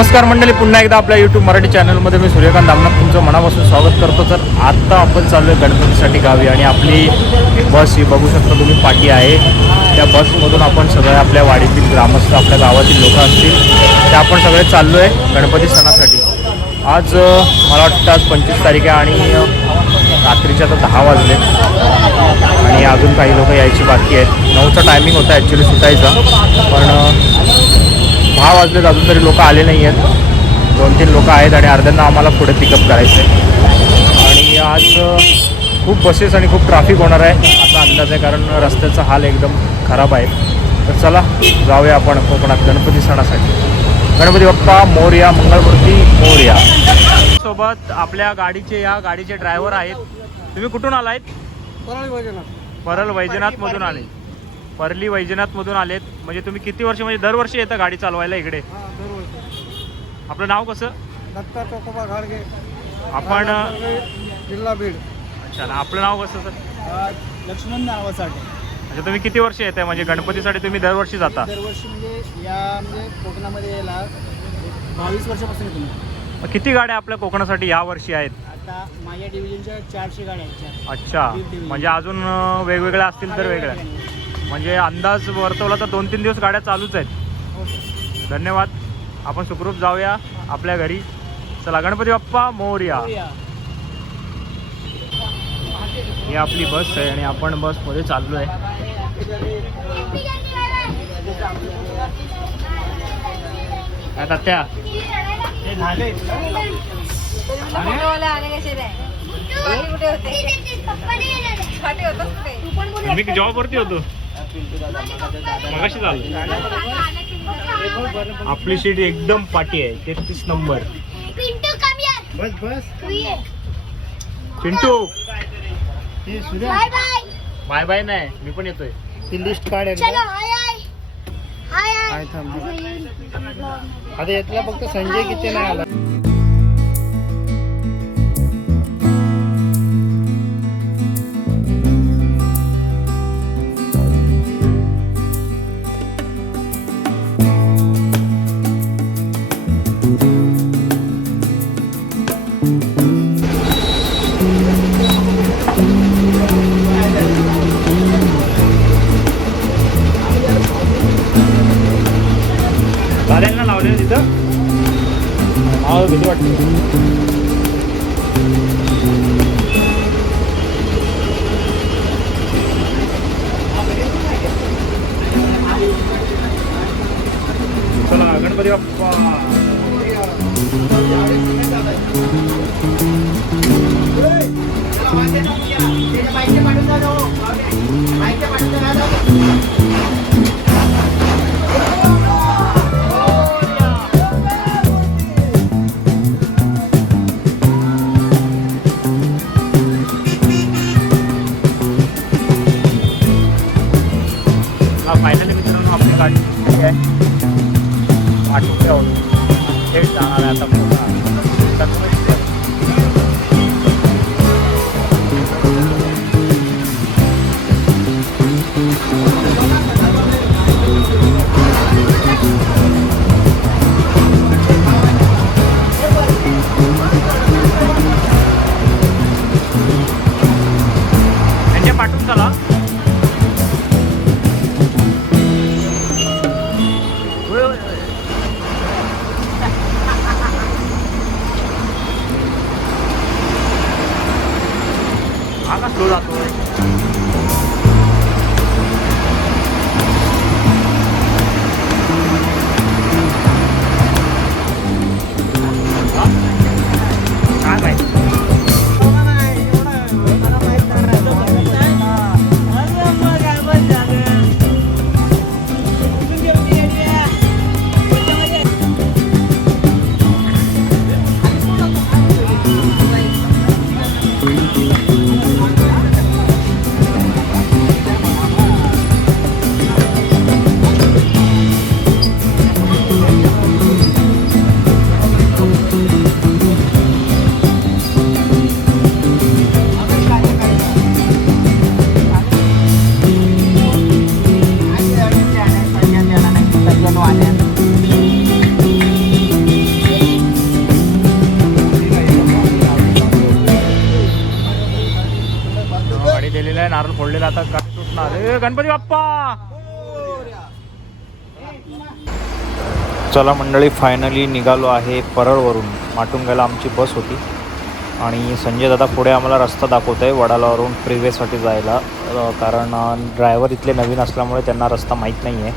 नमस्कार मंडळी, पुन्हा एकदा आपल्या यूट्यूब मराठी चॅनलमध्ये मी सूर्यकांत दामनाथ तुमचं मनापासून स्वागत करतो. तर आत्ता आपण चाललो आहे गणपतीसाठी गावी आणि आपली बस ही बघू शकता तुम्ही पाठी आहे. त्या बसमधून आपण सगळे आपल्या वाडीतील ग्रामस्थ, आपल्या गावातील लोक असतील ते आपण सगळे चाललो आहे गणपती सणासाठी. आज मला वाटतं आज 25 तारीख आहे आणि रात्रीचे आता 10 वाजले आणि अजून काही लोक यायची बाकी आहेत. 9चा टायमिंग होता ॲक्च्युली सुटायचा, पण 10 वाजलेत अजून तरी लोक आले नाही आहेत. 2-3 लोक आहेत आणि अर्ध्यांना आम्हाला पुढे पिकअप करायचं आहे. आणि आज खूप बसेस आणि खूप ट्रॅफिक होणार आहे असा अंदाज आहे, कारण रस्त्याचा हाल एकदम खराब आहे. तर चला जाऊया आपण कोकणात गणपती सणासाठी. गणपती बाप्पा मोरया, मंगळमूर्ती मोरया. सोबत आपल्या गाडीचे ड्रायव्हर आहेत. तुम्ही कुठून आलात? परळ वैजनाथमधून आले. परली वैजनाथमधून आलेत. म्हणजे तुम्ही किती वर्ष, म्हणजे दरवर्षी येतं गाडी चालवायला इकडे? आपलं नाव कसं? दत्ता चोकोबा घाडगे, आपण जिल्हा बीड. अच्छा, आपलं नाव कसं सर? लक्ष्मण नावासाठी. अच्छा, तुम्ही किती वर्ष येत आहे म्हणजे गणपतीसाठी तुम्ही दरवर्षी जाता? दरवर्षी म्हणजे कोकणामध्ये यायला 22 वर्षापासून येतो मी. किती गाड्या आपल्या कोकणासाठी या वर्षी आहेत? आता माझ्या डिव्हिजनच्या 400 गाड्या आहेत. अच्छा, म्हणजे अजून वेगवेगळ्या असतील तर वेगळ्या, म्हणजे अंदाज वर्तवला तर 2-3 दिवस गाड्या चालूच आहेत. धन्यवाद. आपण सुखरूप जाऊया आपल्या घरी. चला, गणपती बाप्पा मोरया. ही आपली बस आहे आणि आपण बसमध्ये चाललो आहे. काय तात्या? मी जॉबवरती होतो मगाशी. झालं आपली सीट एकदम पाठी आहे, 33 नंबर. Chintu bye bye. नाही, मी पण येतोय. ती लिस्ट काढ. आता यातला फक्त संजय किती नाही आला. गाड्यांना लावले तिथं भीती वाटते. चला, गणपती बाप्पा. फायनली मित्रांनो आपली गाडी ठीक आहे. आठवडे आहोत थेट जाणार आहे आता पुन्हा. त्यांच्या पाठवून चला. हा का स्लो जातो? काय माहिती. आता काय सुटणार. गणपती बाप्पा. चला मंडळी, फायनली निघालो आहे परळवरून. माटुंग्याला आमची बस होती आणि संजय दादा पुढे आम्हाला रस्ता दाखवत आहे वडालावरून फ्रीवेसाठी जायला. कारण ड्रायव्हर इथले नवीन असल्यामुळे त्यांना रस्ता माहीत नाही आहे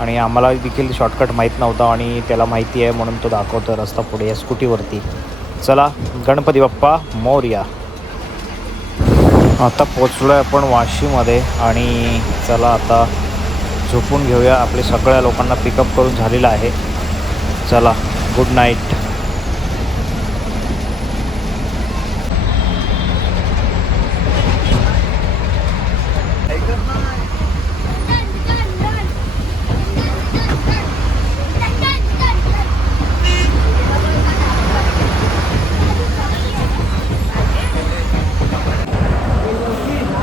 आणि आम्हाला देखील शॉर्टकट माहीत नव्हता आणि त्याला माहिती आहे म्हणून तो दाखवतो आहे रस्ता पुढे या स्कूटीवरती. चला, गणपती बाप्पा मोरया. आता पोचलो आहे आपण वाशीमध्ये आणि चला आता झोपून घेऊया. आपले सगळ्या लोकांना पिकअप करून झालेलं आहे. चला, गुड नाईट.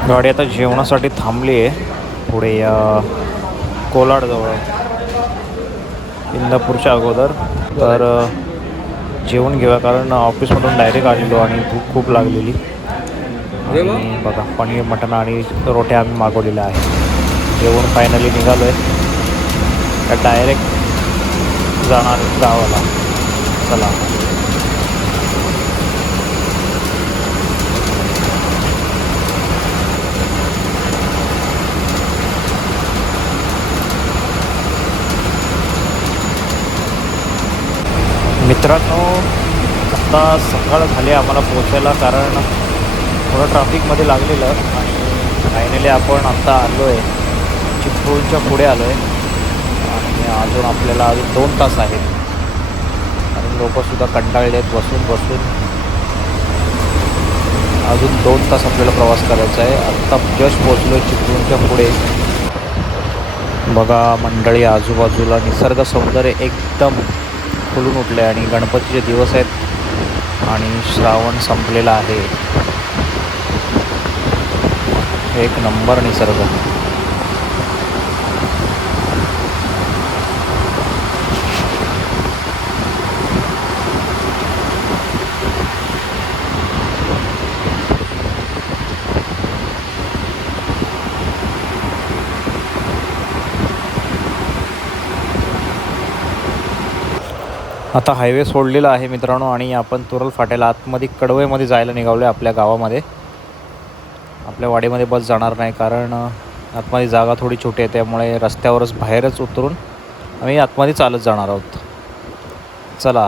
गाडी आता जेवणासाठी थांबली आहे पुढे या कोलाडजवळ, इंदापूरच्या अगोदर. तर जेवण घेऊया कारण ऑफिसमधून डायरेक्ट आलेलो आणि भूक खूप लागलेली. आणि बघा, पनीर मटण आणि रोट्या आम्ही मागवलेल्या आहे. जेवण फायनली निघालो आहे. तर डायरेक्ट जाणार गावाला. चला. मित्रांनो, आत्ता सकाळ झाली आम्हाला पोचायला कारण थोडं ट्रॅफिकमध्ये लागलेलं आणि फायनली आपण आत्ता आलो आहे चिपळूणच्या पुढे आलो आहे. आणि अजून आपल्याला अजून 2 तास आहेत आणि लोकंसुद्धा कंटाळले आहेत बसून बसून. अजून 2 तास आपल्याला प्रवास करायचा आहे. आत्ता जस्ट पोचलो आहे चिपळूणच्या पुढे. बघा मंडळी, आजूबाजूला निसर्ग सौंदर्य एकदम फुलून उठले आणि गणपतीचे दिवस आहेत आणि श्रावण संपलेला आहे. एक नंबर निसर्ग. आता हायवे सोडलेला आहे मित्रांनो आणि आपण तुरल फाट्याला आतमध्ये कडवईमध्ये जायला निघालो आहे आपल्या गावामध्ये. आपल्या वाडीमध्ये बस जाणार नाही कारण आतमध्ये जागा थोडी छोटी आहे, त्यामुळे रस्त्यावरच बाहेरच उतरून आम्ही आतमध्ये चालत जाणार आहोत. चला.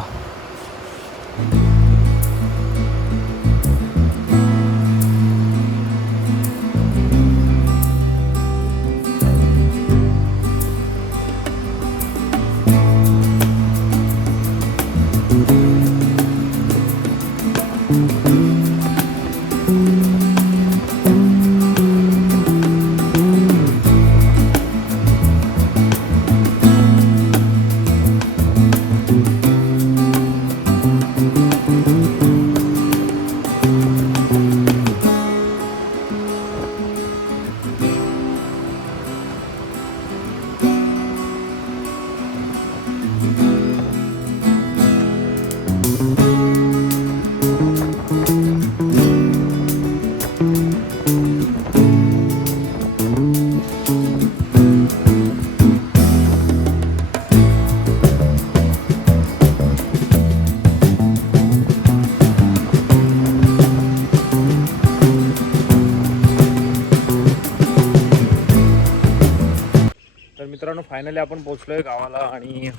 मित्रांनो, फायनली आपण पोहोचलो आहे गावाला आणि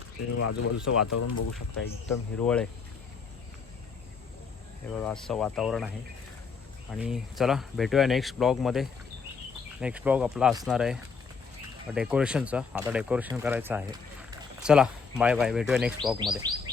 आजूबाजूचं वातावरण बघू शकता, एकदम हिरवळ आहे. हे बघा, असं वातावरण आहे. आणि चला भेटूया नेक्स्ट ब्लॉगमध्ये. नेक्स्ट ब्लॉग आपला असणार आहे डेकोरेशनचा. आता डेकोरेशन करायचं आहे. चला, बाय बाय, भेटूया नेक्स्ट ब्लॉगमध्ये.